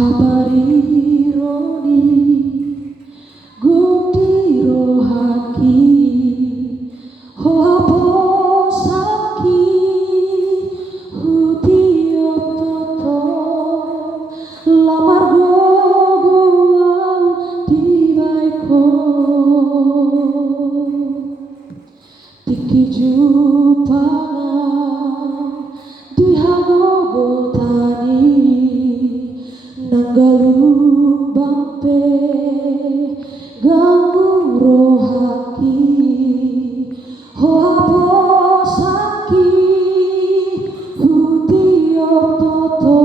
Habari roni gudi rohaki hoapo saki hutio toto lamar gogoau di baiko tiki jupangan di hagogo tani nanggalung bampe ganggu rohaki hoapo saki hutio toto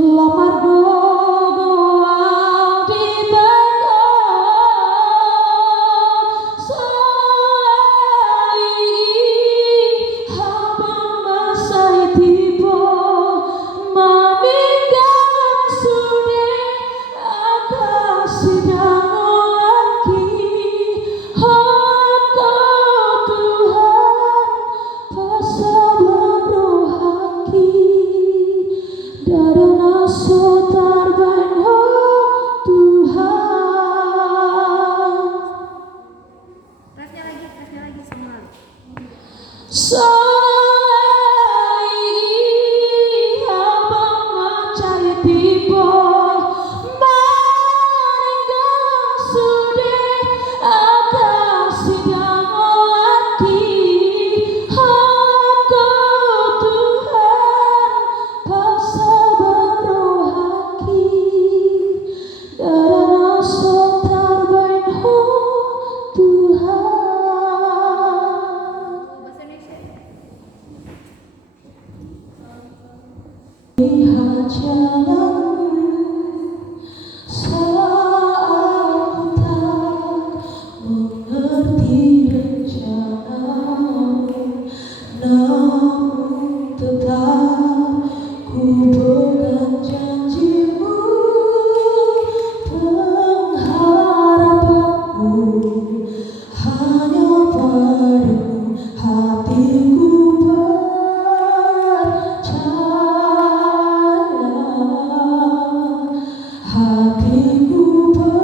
lamar gogoau di beko sali habang masai tibo maninggalkan sude sedang lagi Tuhan pasaban rohaki darana sotar banho Tuhan refnya lagi semua sali habang macai tiba lihat jalanmu saat ku tak mengerti rencanamu, namun tetap ku pegang janjimu, pengharapanku hanya padamu, hatiku hatiku percaya,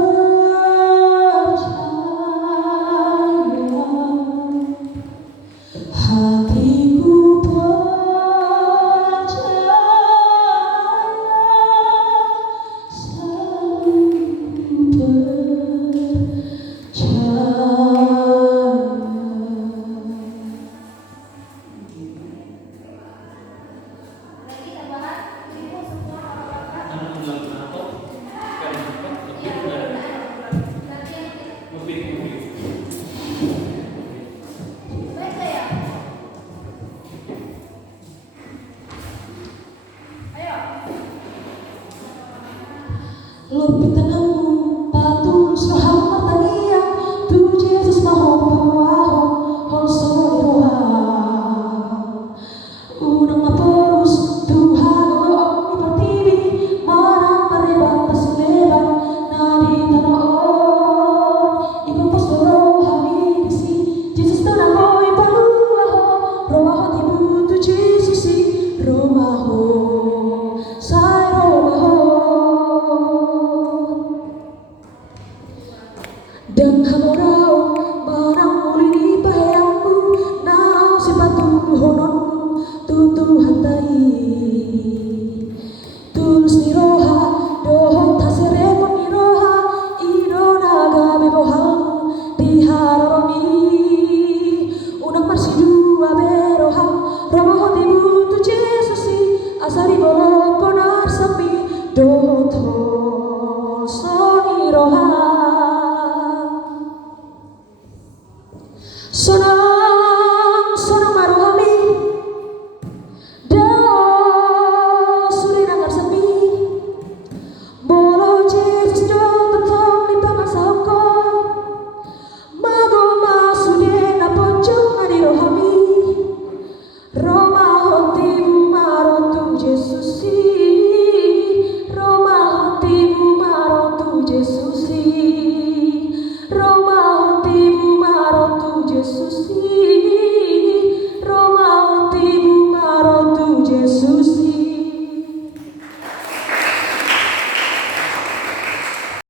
hatiku percaya, selalu percaya. Lebih tenang